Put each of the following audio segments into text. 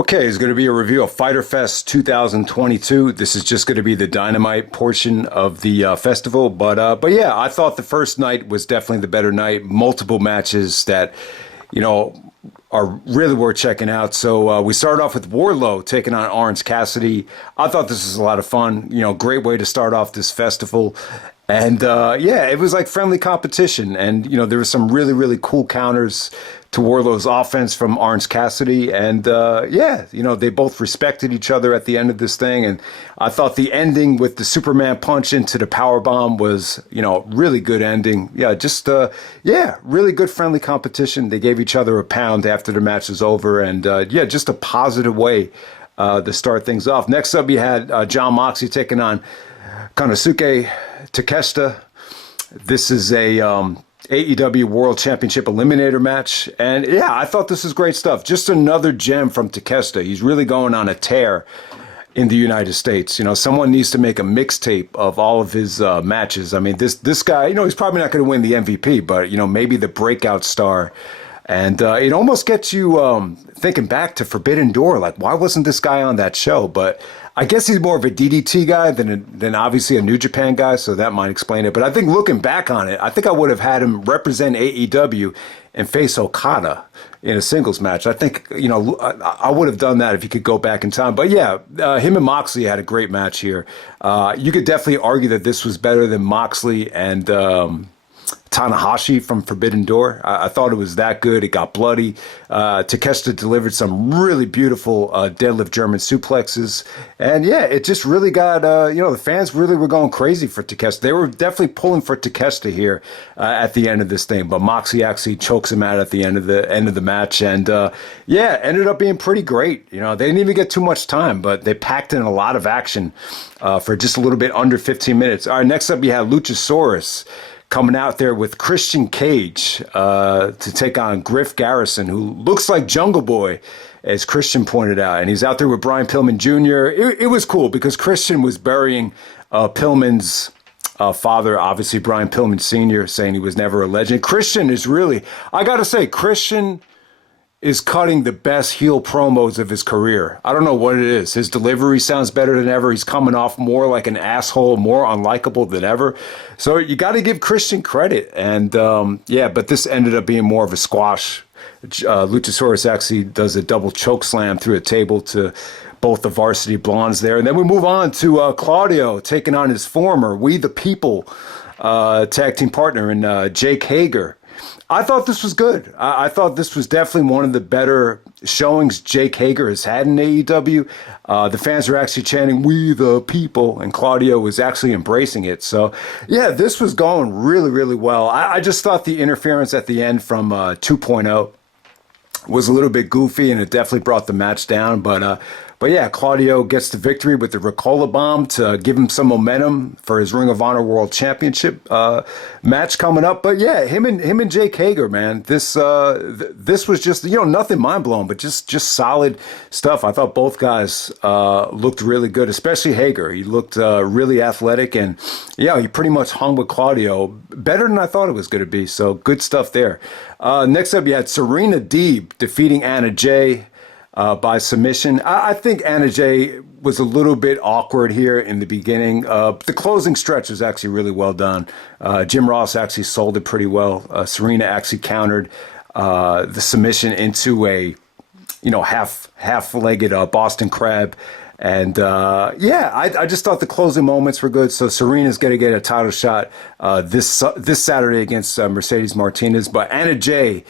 Okay, it's going to be a review of Fyter Fest 2022. This is just going to be the Dynamite portion of the festival, but yeah, I thought the first night was definitely the better night. Multiple matches that are really worth checking out. So we started off with Wardlow taking on Orange Cassidy. I thought this was a lot of fun. Great way to start off this festival. And yeah, it was like friendly competition. And, there were some really, really cool counters to Wardlow's offense from Orange Cassidy. And yeah, they both respected each other at the end of this thing. And I thought the ending with the Superman punch into the powerbomb was, really good ending. Yeah, just, yeah, really good friendly competition. They gave each other a pound after the match was over. And yeah, just a positive way to start things off. Next up, you had John Moxley taking on Konosuke Takeshita. This is a AEW World Championship Eliminator match. And yeah, I thought this was great stuff. Just another gem from Takeshita. He's really going on a tear in the United States. Someone needs to make a mixtape of all of his matches. I mean, this guy, he's probably not going to win the MVP, but, maybe the breakout star. And it almost gets you thinking back to Forbidden Door. Like, why wasn't this guy on that show? But I guess he's more of a DDT guy than obviously a New Japan guy, so that might explain it. But I think looking back on it, I think I would have had him represent AEW and face Okada in a singles match. I think, I would have done that if he could go back in time. But yeah, him and Moxley had a great match here. You could definitely argue that this was better than Moxley and Tanahashi from Forbidden Door. I thought it was that good. It got bloody. Takeshita delivered some really beautiful deadlift German suplexes. And yeah, it just really got, the fans really were going crazy for Takeshita. They were definitely pulling for Takeshita here at the end of this thing. But Moxley actually chokes him out at the end of the match. And yeah, ended up being pretty great. They didn't even get too much time, but they packed in a lot of action for just a little bit under 15 minutes. All right, next up you have Luchasaurus coming out there with Christian Cage to take on Griff Garrison, who looks like Jungle Boy, as Christian pointed out. And he's out there with Brian Pillman Jr. It was cool because Christian was burying Pillman's father, obviously Brian Pillman Sr., saying he was never a legend. Christian is really, I got to say, Christian is cutting the best heel promos of his career. I don't know what it is. His delivery sounds better than ever. He's coming off more like an asshole, more unlikable than ever. So you got to give Christian credit. And yeah, but this ended up being more of a squash. Luchasaurus actually does a double choke slam through a table to both the Varsity Blondes there. And then we move on to Claudio taking on his former We the People tag team partner in Jake Hager. I thought this was good. I thought this was definitely one of the better showings Jake Hager has had in AEW. The fans were actually chanting, "We the People," and Claudio was actually embracing it. So, yeah, this was going really, really well. I just thought the interference at the end from 2.0 was a little bit goofy, and it definitely brought the match down. But yeah, Claudio gets the victory with the Ricola Bomb to give him some momentum for his Ring of Honor World Championship match coming up. But yeah, him and Jake Hager, man, this was just nothing mind blowing, but just solid stuff. I thought both guys looked really good, especially Hager. He looked really athletic, and yeah, he pretty much hung with Claudio better than I thought it was going to be. So good stuff there. Next up, you had Serena Deeb defeating Anna Jay by submission. I think Anna Jay was a little bit awkward here in the beginning. The closing stretch was actually really well done. Jim Ross actually sold it pretty well. Serena actually countered the submission into a half-legged Boston Crab. And yeah, I just thought the closing moments were good. So Serena's going to get a title shot this Saturday against Mercedes Martinez. But Anna Jay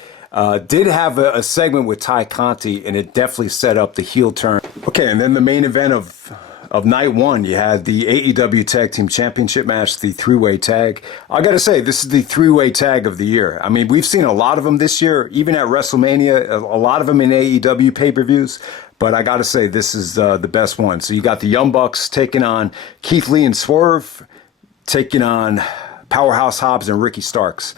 did have a segment with Ty Conti, and it definitely set up the heel turn. Okay, and then the main event of night one, you had the AEW Tag Team Championship match, the three-way tag. I got to say, this is the three-way tag of the year. I mean, we've seen a lot of them this year, even at WrestleMania, a lot of them in AEW pay-per-views. But I got to say, this is the best one. So you got the Young Bucks taking on Keith Lee and Swerve, taking on Powerhouse Hobbs and Ricky Starks.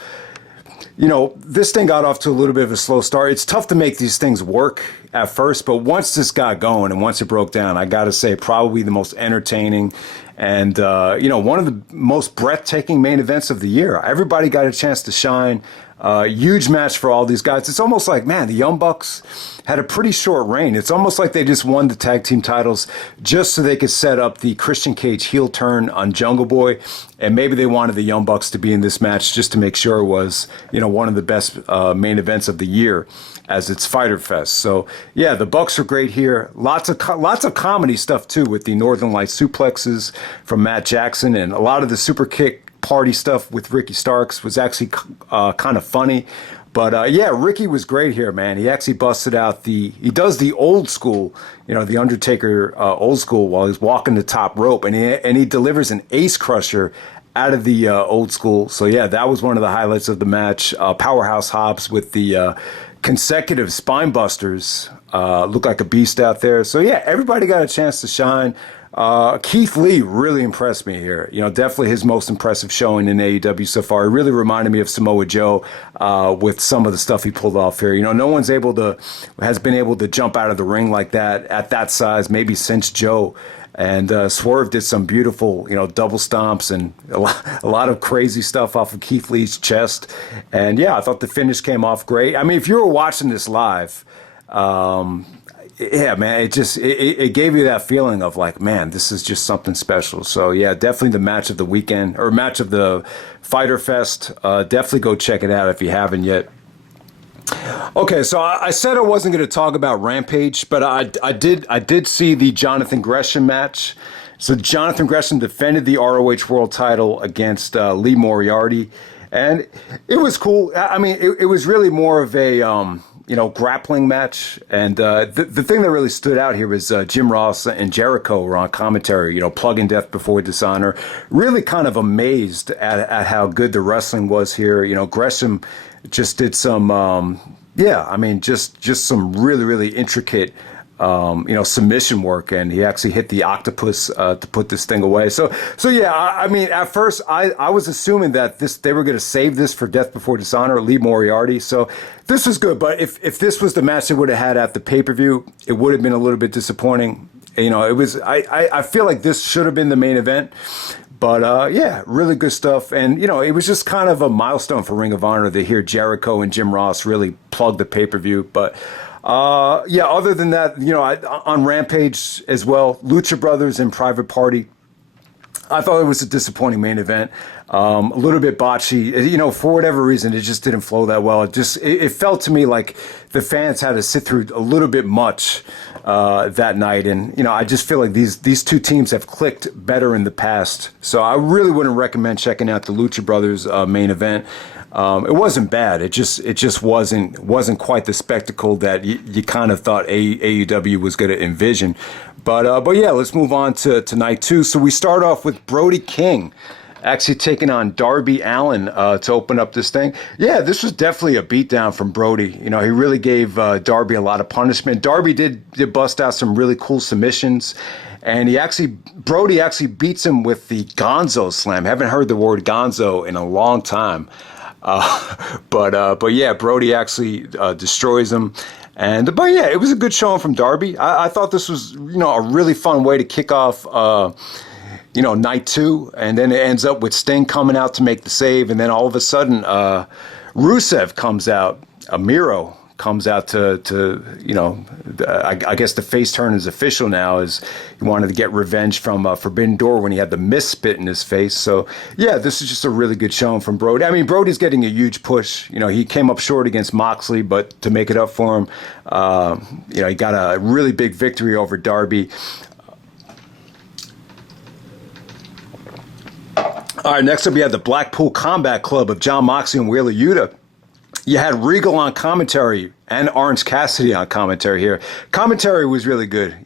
This thing got off to a little bit of a slow start. It's tough to make these things work at first, but once this got going and once it broke down, I got to say probably the most entertaining and, one of the most breathtaking main events of the year. Everybody got a chance to shine. Huge match for all these guys. It's almost like, man, the Young Bucks had a pretty short reign. It's almost like they just won the tag team titles just so they could set up the Christian Cage heel turn on Jungle Boy. And maybe they wanted the Young Bucks to be in this match just to make sure it was, one of the best main events of the year, as it's Fyter Fest. So yeah, the Bucks are great here. Lots of comedy stuff too, with the Northern Light suplexes from Matt Jackson, and a lot of the super kick party stuff with Ricky Starks was actually kind of funny. But yeah, Ricky was great here, man. He actually busted out he does the old school, the Undertaker old school while he's walking the top rope, and he delivers an ace crusher out of the old school. So yeah, that was one of the highlights of the match. Powerhouse Hobbs with the consecutive spine busters, looked like a beast out there. So yeah, everybody got a chance to shine. Keith Lee really impressed me here. Definitely his most impressive showing in AEW so far. It really reminded me of Samoa Joe with some of the stuff he pulled off here. No one's has been able to jump out of the ring like that at that size, maybe since Joe. And Swerve did some beautiful, double stomps and a lot of crazy stuff off of Keith Lee's chest. And yeah, I thought the finish came off great. I mean, if you were watching this live, yeah, man, it gave you that feeling of like, man, this is just something special. So yeah, definitely the match of the weekend, or match of the Fyter Fest. Definitely go check it out if you haven't yet. Okay, so I said I wasn't going to talk about Rampage, but I did see the Jonathan Gresham match. So Jonathan Gresham defended the ROH World Title against Lee Moriarty, and it was cool. I mean, it was really more of a grappling match, and the thing that really stood out here was Jim Ross and Jericho were on commentary, plugging Death Before Dishonor. Really kind of amazed at how good the wrestling was here. Gresham just did some, just some really, really intricate, submission work, and he actually hit the octopus to put this thing away. So yeah, I mean, at first I was assuming that they were going to save this for Death Before Dishonor, Lee Moriarty. So this was good, but if this was the match they would have had at the pay-per-view, it would have been a little bit disappointing. It was. I feel like this should have been the main event. But yeah, really good stuff. And, it was just kind of a milestone for Ring of Honor to hear Jericho and Jim Ross really plug the pay-per-view. But yeah, other than that, on Rampage as well, Lucha Brothers and Private Party, I thought it was a disappointing main event. A little bit botchy. For whatever reason, it just didn't flow that well. It felt to me like the fans had to sit through a little bit much that night. And, I just feel like these two teams have clicked better in the past. So I really wouldn't recommend checking out the Lucha Brothers main event. It wasn't bad. It just wasn't quite the spectacle that you kind of thought AEW was going to envision. But yeah, let's move on to night two. So we start off with Brody King actually taking on Darby Allin to open up this thing. Yeah, this was definitely a beatdown from Brody. He really gave Darby a lot of punishment. Darby did bust out some really cool submissions, and Brody actually beats him with the Gonzo Slam. Haven't heard the word Gonzo in a long time. But yeah, Brody actually destroys him. But yeah, it was a good showing from Darby. I thought this was, a really fun way to kick off, night two. And then it ends up with Sting coming out to make the save. And then all of a sudden, Rusev comes out, Miro comes out to I guess the face turn is official now, as he wanted to get revenge from Forbidden Door when he had the misspit in his face. So yeah, this is just a really good showing from Brody. I mean, Brody's getting a huge push. He came up short against Moxley, but to make it up for him, he got a really big victory over Darby. All right, next up, we have the Blackpool Combat Club of John Moxley and Wheeler Yuta. You had Regal on commentary and Orange Cassidy on commentary here. Commentary was really good.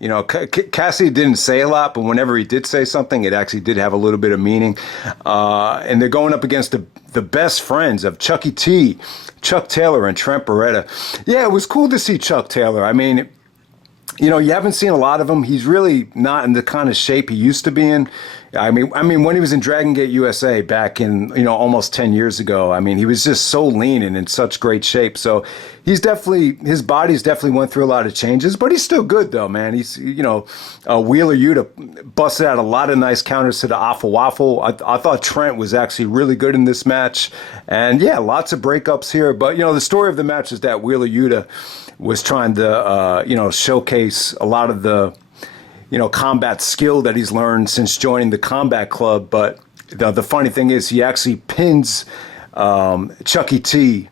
Cassidy didn't say a lot, but whenever he did say something, it actually did have a little bit of meaning. And they're going up against the best friends of Chucky T, Chuck Taylor, and Trent Beretta. Yeah, it was cool to see Chuck Taylor. I mean, you haven't seen a lot of him. He's really not in the kind of shape he used to be in. I mean, when he was in Dragon Gate USA back in, almost 10 years ago, I mean, he was just so lean and in such great shape. So his body's definitely went through a lot of changes, but he's still good though, man. He's, Wheeler Yuta busted out a lot of nice counters to the Awful Waffle. I thought Trent was actually really good in this match. And yeah, lots of breakups here. But, the story of the match is that Wheeler Yuta was trying to, showcase a lot of the, combat skill that he's learned since joining the Combat Club. But the funny thing is he actually pins Chucky T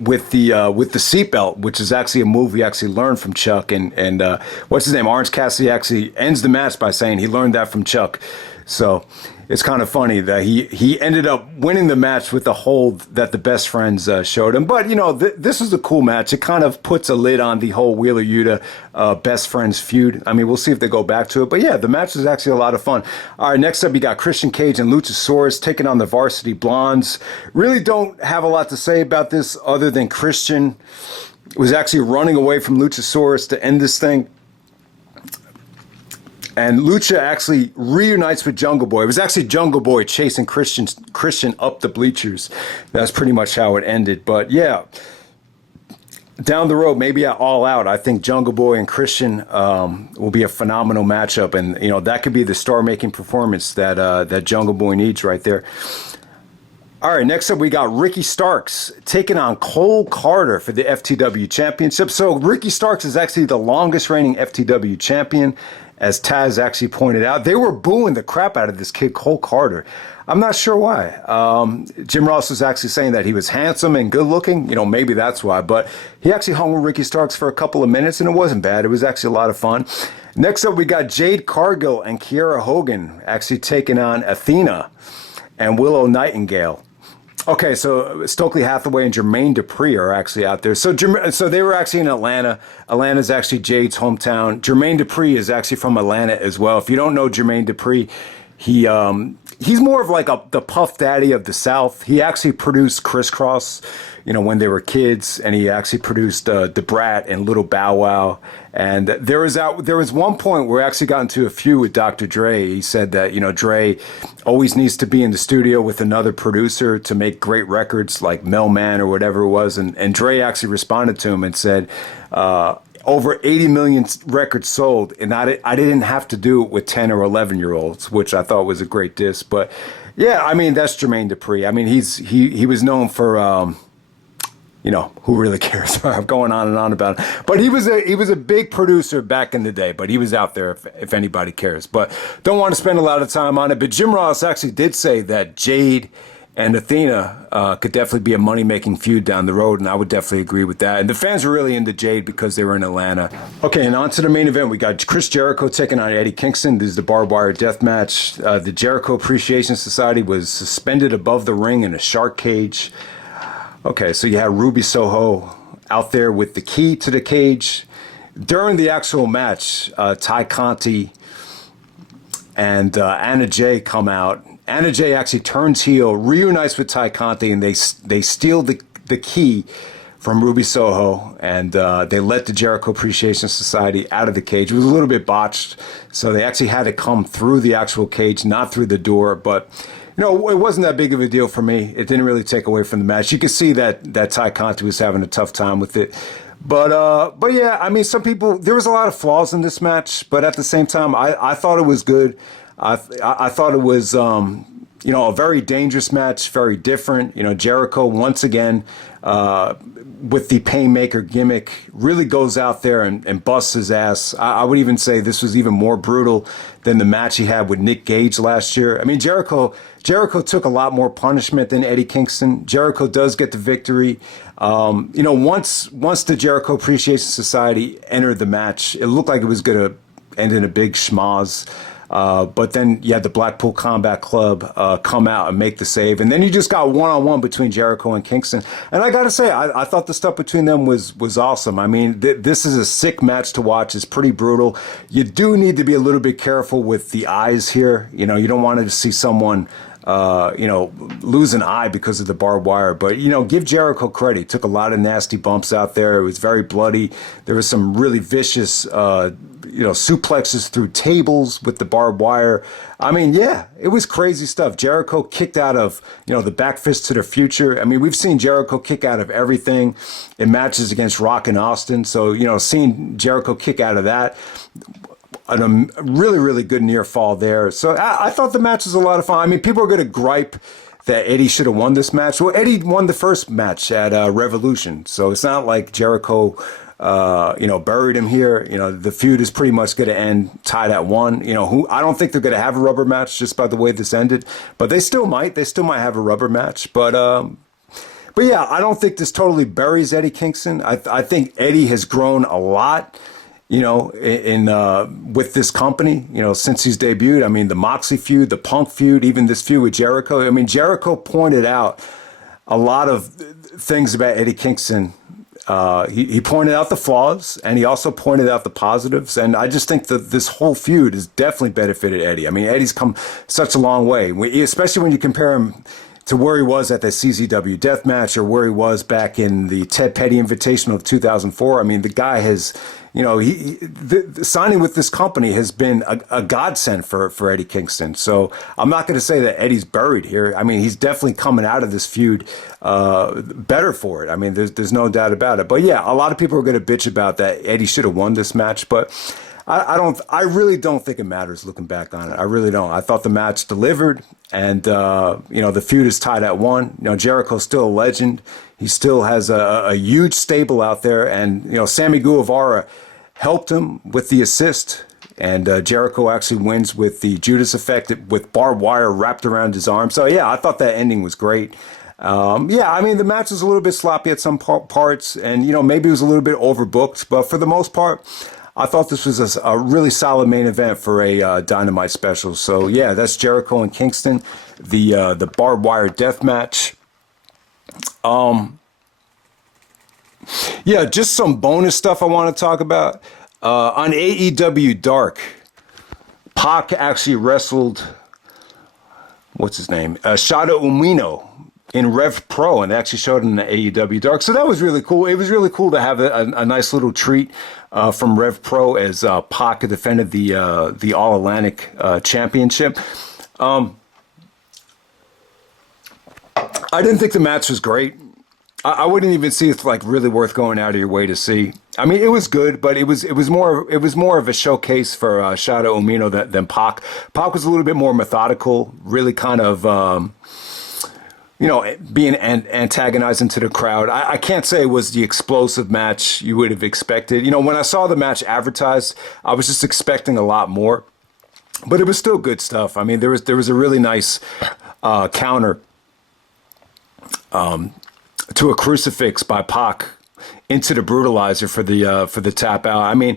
with the seatbelt, which is actually a move he actually learned from Chuck. And what's his name? Orange Cassidy actually ends the match by saying he learned that from Chuck. So it's kind of funny that he ended up winning the match with the hold that the Best Friends showed him. But, this is a cool match. It kind of puts a lid on the whole Wheeler Yuta Best Friends feud. I mean, we'll see if they go back to it. But, yeah, the match is actually a lot of fun. All right, next up, you got Christian Cage and Luchasaurus taking on the Varsity Blondes. Really don't have a lot to say about this other than Christian was actually running away from Luchasaurus to end this thing. And Lucha actually reunites with Jungle Boy. It was actually Jungle Boy chasing Christian up the bleachers. That's pretty much how it ended. But yeah, down the road, maybe at All Out, I think Jungle Boy and Christian will be a phenomenal matchup. And, that could be the star-making performance that Jungle Boy needs right there. All right, next up we got Ricky Starks taking on Cole Karter for the FTW Championship. So Ricky Starks is actually the longest reigning FTW champion. As Taz actually pointed out, they were booing the crap out of this kid, Cole Karter. I'm not sure why. Jim Ross was actually saying that he was handsome and good looking. Maybe that's why. But he actually hung with Ricky Starks for a couple of minutes, and it wasn't bad. It was actually a lot of fun. Next up, we got Jade Cargill and Kiera Hogan actually taking on Athena and Willow Nightingale. Okay, so Stokely Hathaway and Jermaine Dupri are actually out there. So they were actually in Atlanta. Atlanta's actually Jade's hometown. Jermaine Dupri is actually from Atlanta as well. If you don't know Jermaine Dupri, he's more of like the Puff Daddy of the South. He actually produced Crisscross, when they were kids, and he actually produced The Brat and Little Bow Wow. And there was one point where we actually got into a feud with Dr. Dre. He said that, Dre always needs to be in the studio with another producer to make great records like Mel Man or whatever it was. And Dre actually responded to him and said, over 80 million records sold, and I didn't have to do it with 10 or 11-year-olds, which I thought was a great diss. But yeah, I mean, that's Jermaine Dupri. I mean, he was known for, who really cares? I'm going on and on about it. But he was a big producer back in the day, but he was out there if anybody cares. But don't want to spend a lot of time on it. But Jim Ross actually did say that Jade and Athena could definitely be a money-making feud down the road, and I would definitely agree with that. And the fans were really into Jade because they were in Atlanta. Okay, and on to the main event. We got Chris Jericho taking on Eddie Kingston. This is the barbed wire death match. The Jericho Appreciation Society was suspended above the ring in a shark cage. Okay, so you had Ruby Soho out there with the key to the cage. During the actual match, Ty Conti and Anna Jay come out. Anna Jay actually turns heel, reunites with Ty Conti, and they steal the key from Ruby Soho, and they let the Jericho Appreciation Society out of the cage. It was a little bit botched, so they actually had to come through the actual cage, not through the door, but it wasn't that big of a deal for me. It didn't really take away from the match. You could see that Ty Conti was having a tough time with it. But yeah, I mean, there was a lot of flaws in this match, but at the same time, I thought it was good. I thought it was, a very dangerous match, very different. Jericho, once again, with the Painmaker gimmick, really goes out there and busts his ass. I would even say this was even more brutal than the match he had with Nick Gage last year. I mean, Jericho took a lot more punishment than Eddie Kingston. Jericho does get the victory. Once the Jericho Appreciation Society entered the match, it looked like it was going to end in a big schmoz. But then you had the Blackpool Combat Club come out and make the save. And then you just got one-on-one between Jericho and Kingston. And I got to say, I thought the stuff between them was awesome. I mean, this is a sick match to watch. It's pretty brutal. You do need to be a little bit careful with the eyes here. You don't want to see someone lose an eye because of the barbed wire. But, give Jericho credit. He took a lot of nasty bumps out there. It was very bloody. There was some really vicious, suplexes through tables with the barbed wire. I mean, yeah, it was crazy stuff. Jericho kicked out of, the back fist to the future. I mean, we've seen Jericho kick out of everything in matches against Rock and Austin. So, seeing Jericho kick out of that, a really, really good near fall there. So I thought the match was a lot of fun. I mean, people are going to gripe that Eddie should have won this match. Well, Eddie won the first match at Revolution. So it's not like Jericho, buried him here. The feud is pretty much going to end tied at 1. I don't think they're going to have a rubber match just by the way this ended. But they still might. They still might have a rubber match. But yeah, I don't think this totally buries Eddie Kingston. I think Eddie has grown a lot, with this company, since he's debuted. I mean, the Moxley feud, the Punk feud, even this feud with Jericho. I mean, Jericho pointed out a lot of things about Eddie Kingston. He pointed out the flaws, and he also pointed out the positives. And I just think that this whole feud has definitely benefited Eddie. I mean, Eddie's come such a long way, especially when you compare him to where he was at the CZW Deathmatch or where he was back in the Ted Petty Invitational of 2004. I mean, the guy has, the signing with this company has been a godsend for Eddie Kingston. So I'm not going to say that Eddie's buried here. I mean, he's definitely coming out of this feud better for it. I mean, there's no doubt about it. But yeah, a lot of people are going to bitch about that Eddie should have won this match, but I really don't think it matters looking back on it. I really don't. I thought the match delivered, and the feud is tied at 1. Jericho's still a legend. He still has a huge stable out there, and Sammy Guevara helped him with the assist, and Jericho actually wins with the Judas effect with barbed wire wrapped around his arm. So yeah, I thought that ending was great. I mean, the match was a little bit sloppy at some parts, and maybe it was a little bit overbooked, but for the most part, I thought this was a really solid main event for a Dynamite special. So yeah, that's Jericho and Kingston, the barbed wire death match. Yeah, just some bonus stuff I want to talk about. On AEW Dark, Pac actually wrestled, what's his name? Shota Umino in Rev Pro, and they actually showed him in the AEW Dark. So that was really cool. It was really cool to have a nice little treat from Rev Pro as Pac defended the All Atlantic Championship. I didn't think the match was great. I wouldn't even see it's like really worth going out of your way to see. I mean, it was good, but it was more of a showcase for Shota Umino than Pac. Pac was a little bit more methodical, really kind of being antagonizing to the crowd. I can't say it was the explosive match you would have expected. When I saw the match advertised, I was just expecting a lot more, but it was still good stuff. I mean, there was a really nice counter to a crucifix by Pac into the brutalizer for the tap out. I mean,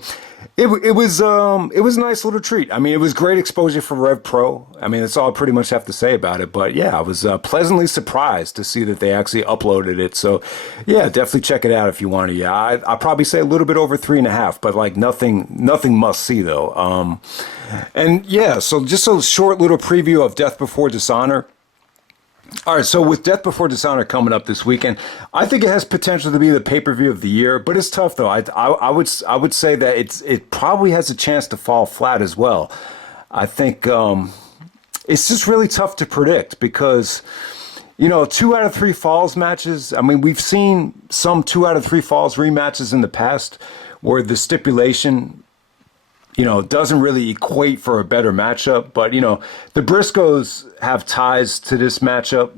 it was a nice little treat. I mean, it was great exposure for Rev Pro. I mean, that's all I pretty much have to say about it. But yeah, I was pleasantly surprised to see that they actually uploaded it. So yeah, definitely check it out if you want to. Yeah, I'd probably say a little bit over 3.5, but like nothing must see though. And yeah, so just a short little preview of Death Before Dishonor. All right, so with Death Before Dishonor coming up this weekend, I think it has potential to be the pay-per-view of the year, but it's tough though. I would say that it probably has a chance to fall flat as well. I think it's just really tough to predict because 2 out of 3 falls matches. I mean, we've seen some 2 out of 3 falls rematches in the past where the stipulation doesn't really equate for a better matchup. But, the Briscoes have ties to this matchup.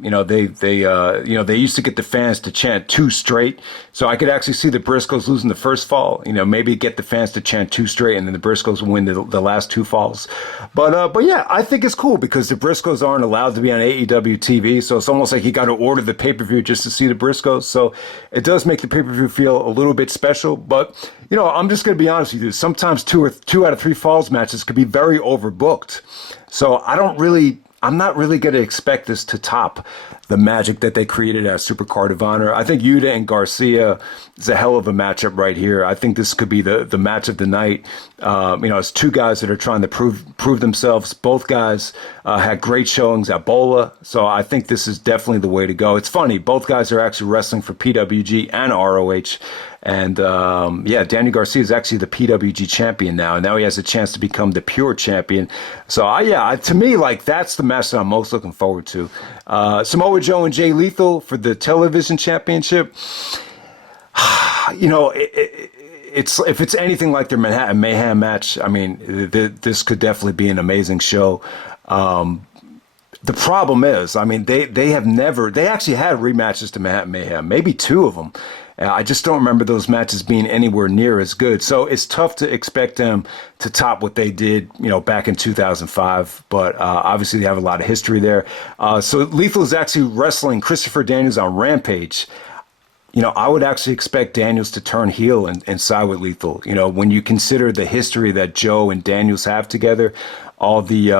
They used to get the fans to chant 2 straight. So I could actually see the Briscoes losing the first fall, maybe get the fans to chant 2 straight and then the Briscoes win the last 2 falls. But yeah, I think it's cool because the Briscoes aren't allowed to be on AEW TV. So it's almost like you got to order the pay-per-view just to see the Briscoes. So it does make the pay-per-view feel a little bit special. But, I'm just going to be honest with you. Sometimes 2 out of 3 falls matches could be very overbooked. So I'm not really going to expect this to top the magic that they created at Super Card of Honor. I think Yuta and Garcia is a hell of a matchup right here. I think this could be the match of the night. It's two guys that are trying to prove themselves. Both guys had great showings at Bola, so I think this is definitely the way to go. It's funny, both guys are actually wrestling for PWG and ROH. And Daniel Garcia is actually the PWG champion now, and now he has a chance to become the pure champion. So to me, like, that's the match that I'm most looking forward to. Samoa Joe and Jay Lethal for the television championship. If it's anything like their Manhattan Mayhem match, I mean, this could definitely be an amazing show. The problem is, I mean, they actually had rematches to Manhattan Mayhem, maybe two of them. I just don't remember those matches being anywhere near as good. So it's tough to expect them to top what they did, back in 2005. But obviously they have a lot of history there. So Lethal is actually wrestling Christopher Daniels on Rampage. I would actually expect Daniels to turn heel and side with Lethal. When you consider the history that Joe and Daniels have together, all the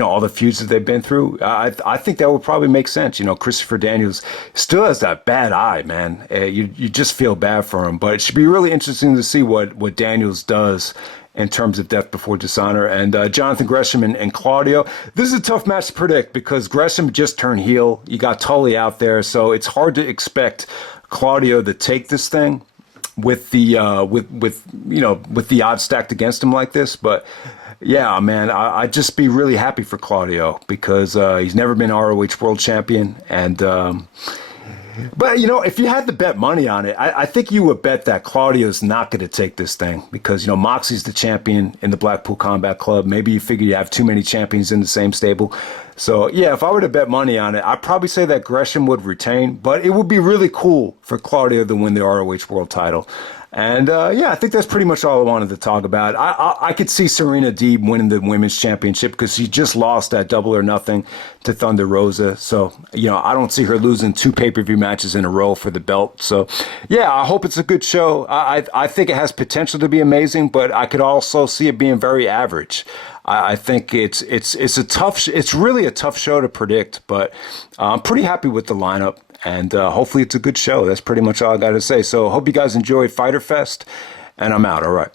all the feuds that they've been through, I think that would probably make sense. Christopher Daniels still has that bad eye, man. You just feel bad for him. But it should be really interesting to see what Daniels does in terms of Death Before Dishonor. And Jonathan Gresham and Claudio. This is a tough match to predict because Gresham just turned heel. You got Tully out there, so it's hard to expect Claudio to take this thing with the with the odds stacked against him like this. But yeah, man, I'd just be really happy for Claudio because he's never been ROH World Champion. And but if you had to bet money on it, I think you would bet that Claudio's not going to take this thing because Moxley's the champion in the Blackpool Combat Club. Maybe you figure you have too many champions in the same stable. So yeah, if I were to bet money on it, I'd probably say that Gresham would retain, but it would be really cool for Claudio to win the ROH World title. And I think that's pretty much all I wanted to talk about. I could see Serena Deeb winning the women's championship because she just lost that Double or Nothing to Thunder Rosa. So, I don't see her losing 2 pay-per-view matches in a row for the belt. So, yeah, I hope it's a good show. I think it has potential to be amazing, but I could also see it being very average. I think it's really a tough show to predict, but I'm pretty happy with the lineup. And hopefully it's a good show. That's pretty much all I got to say. So hope you guys enjoyed Fyter Fest, and I'm out. All right.